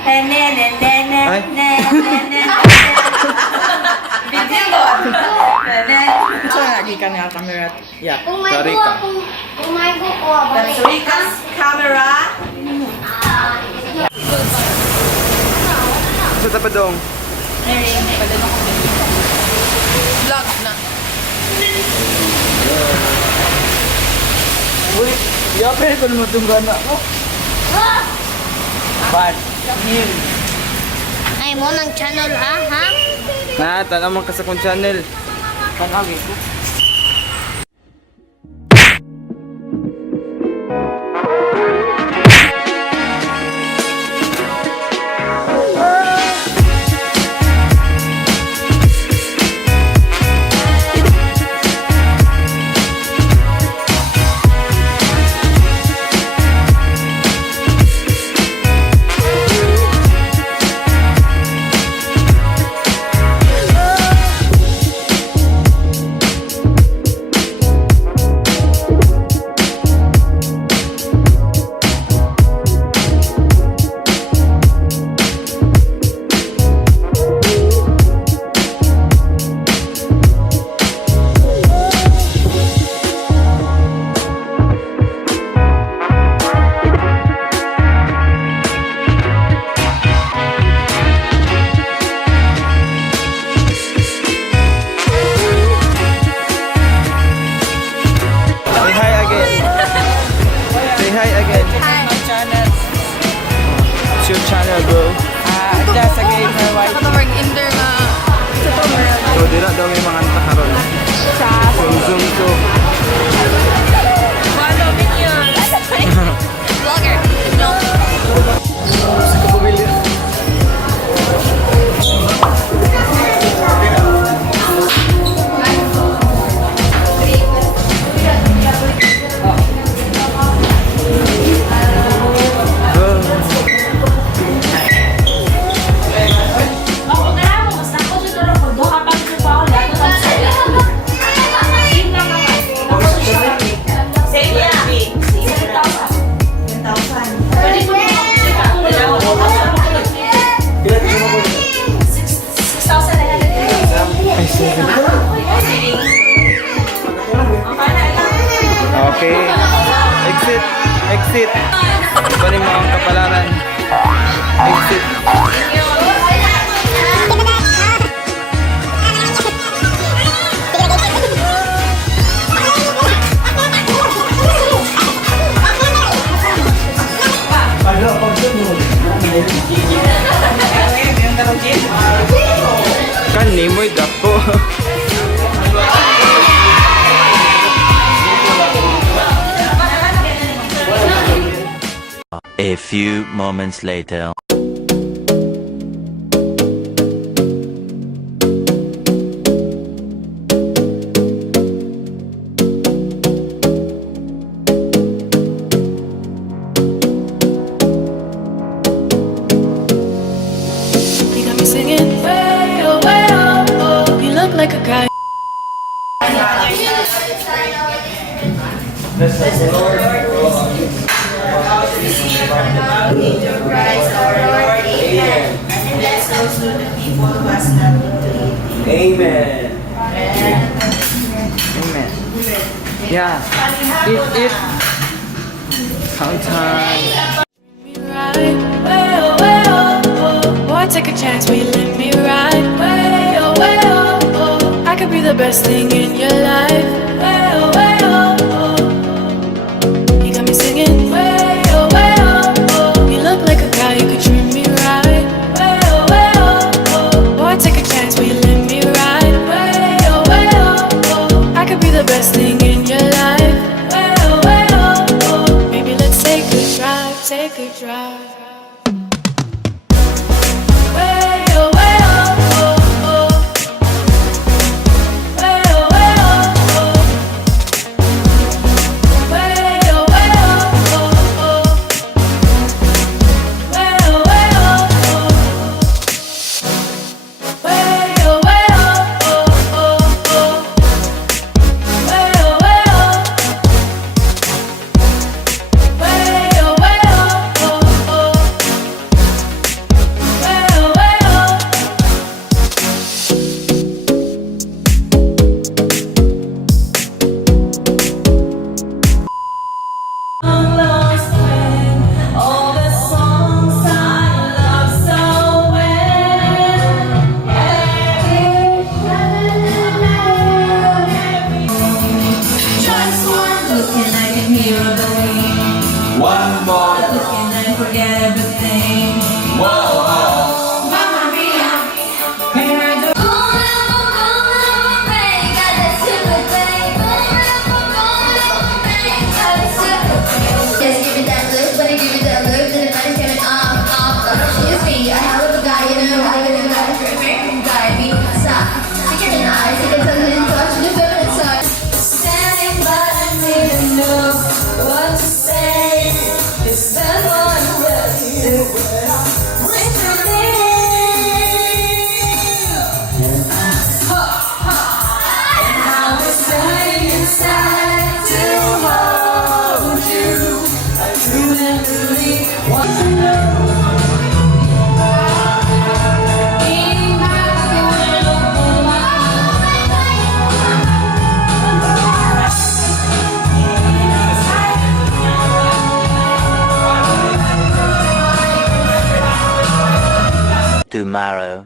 Ay. Saan lagi ka nga camera? Yeah. Kung may Sorry kuha, ka. kung may kuha, balik. Rika's camera. Sa tapadong. Vlog na. Uy, yapin ko naman itong gana ko. Bad. Nil. Ay mo ng channel ha? Na, tanaw man ka sa kong channel. Kanagi ko. Say hi again. Say hi again. My channel. It's your channel, bro. Just a gamer white. Nakatawag in there nga. So, dira daw may mga antakaron. Zoom to. Follow me yun. Vlogger. No. Okay. Exit. Exit. Iba ni mga kapalaran. Exit. Kani mo'y dako. A few moments later. You got me singing way oh, oh. You look like a guy. Amen. Amen. Yeah. Eat. Count time. Me right, way oh, oh. Boy, take a chance, will you let me ride? Way oh, oh. I could be the best thing in your life. Way oh, oh. You got me singing way oh, oh. You look like a guy, you could treat me right. Way oh. Boy, take a chance, will you let me ride? Way oh. I could be the best thing in your life. Way oh. Maybe let's take a drive, take a drive. Way oh, oh, oh. Way oh, oh. Way oh, oh, oh. Way oh, oh. Way oh, oh, oh. Way oh, oh. One more and I forget everything. Whoa, Mamma Mia. Here I go. Just give me that look, but I give me that look, then the money's coming off. Excuse me, I have a guy, you know, I got a guy, perfect guy, be stop. Look at the eyes, look at the little touch, the feminine side. Standing by, I didn't know what to say. It's that one that you with me. And I was dying inside to hold you. I truly want to know. Tomorrow.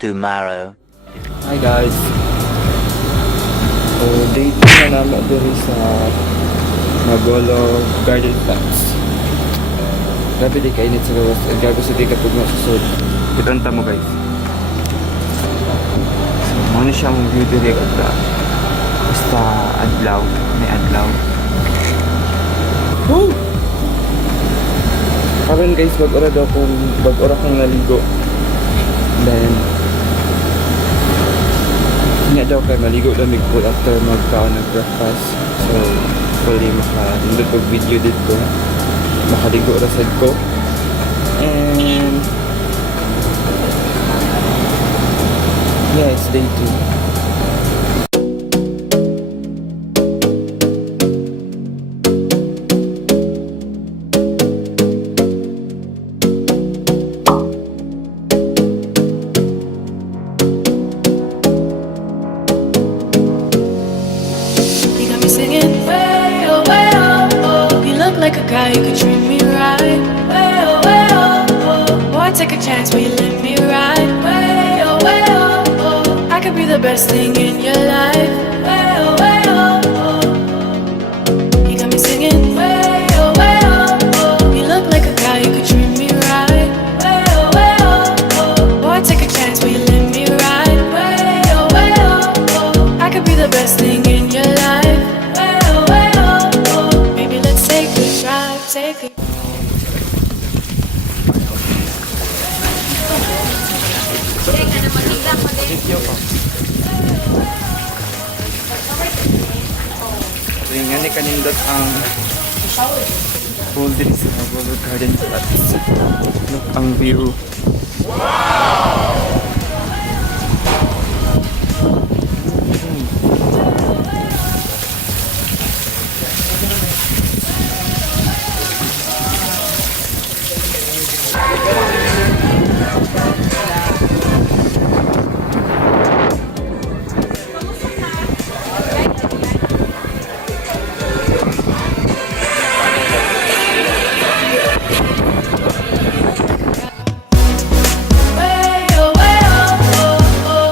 Tomorrow. Hi guys. So, day 2 na namin dito sa Magolo Garden Plots. Grabe di kainit sa gawas. Ang gago sa di katug na susod. Kitanta mo guys. So, muna siya mong view diri kada. Basta adlaw. May adlaw. Woo! Karon guys, bag-ora kong naligo. Then, nga daw kay maligo lang mig-pool after magkaon ng breakfast. So, fully maka-nindot pag video dito. Makaligo rasad ko. And, yeah, it's day 2. Singing way oh, oh. You look like a guy who could treat me right. Way oh, oh. Boy, take a chance, will you let me ride? Way oh, oh. I could be the best thing in your life. Way oh, oh. You got me singing way oh, oh. You look like a guy who could treat me right. Way oh. Boy, take a chance, will you let me ride? Way oh. I could be the best thing in your life. Take it. So yung nga ni kanindot ang pool dito sa Bulog Garden at look ang view. Way oh, oh, oh.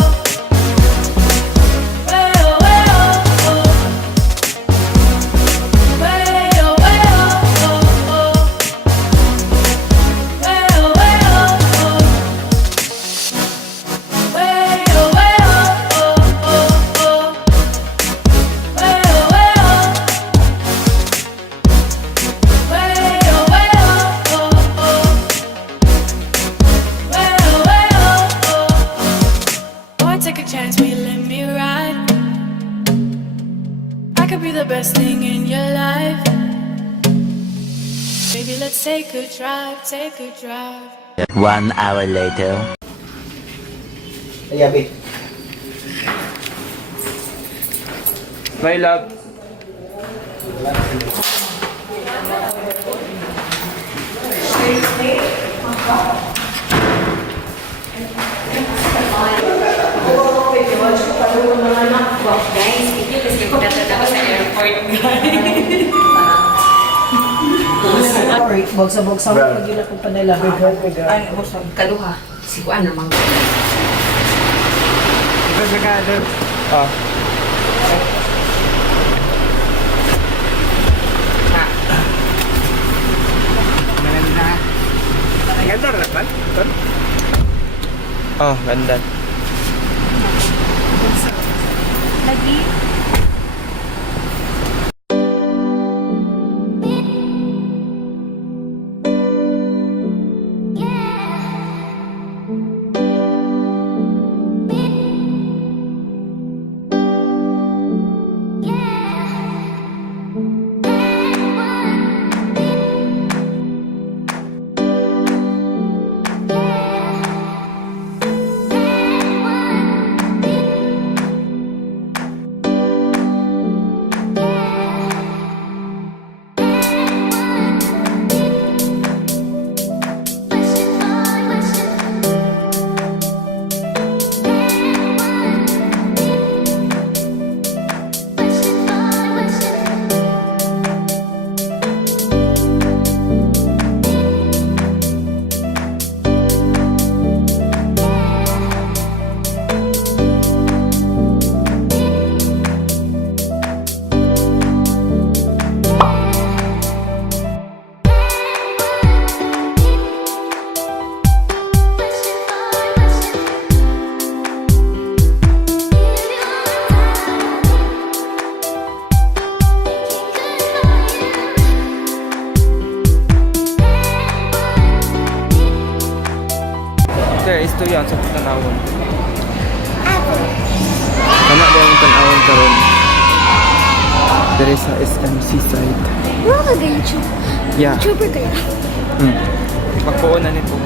Way oh, oh. Way oh, oh, oh. Way oh, oh. Way oh, oh, oh. Way oh, oh. Way Boy, take a chance, will you let me ride? I could be the best thing in your life. Baby, let's take a drive, take a drive. 1 hour later. My love. Bogsa-bogsa mo pag yun akong panila. Ay, busog. Kaduha. Sikuan naman. Bagagado. Ah. Maganda. Maganda rin ba? Oh, ganda. Lagi. There is to yan sa tanawon. Kana ba yung tanawon karon? There is a SMC site. Wala ka ganyan, Chu. Yeah. Chuper kaya. Pagpuunan nito.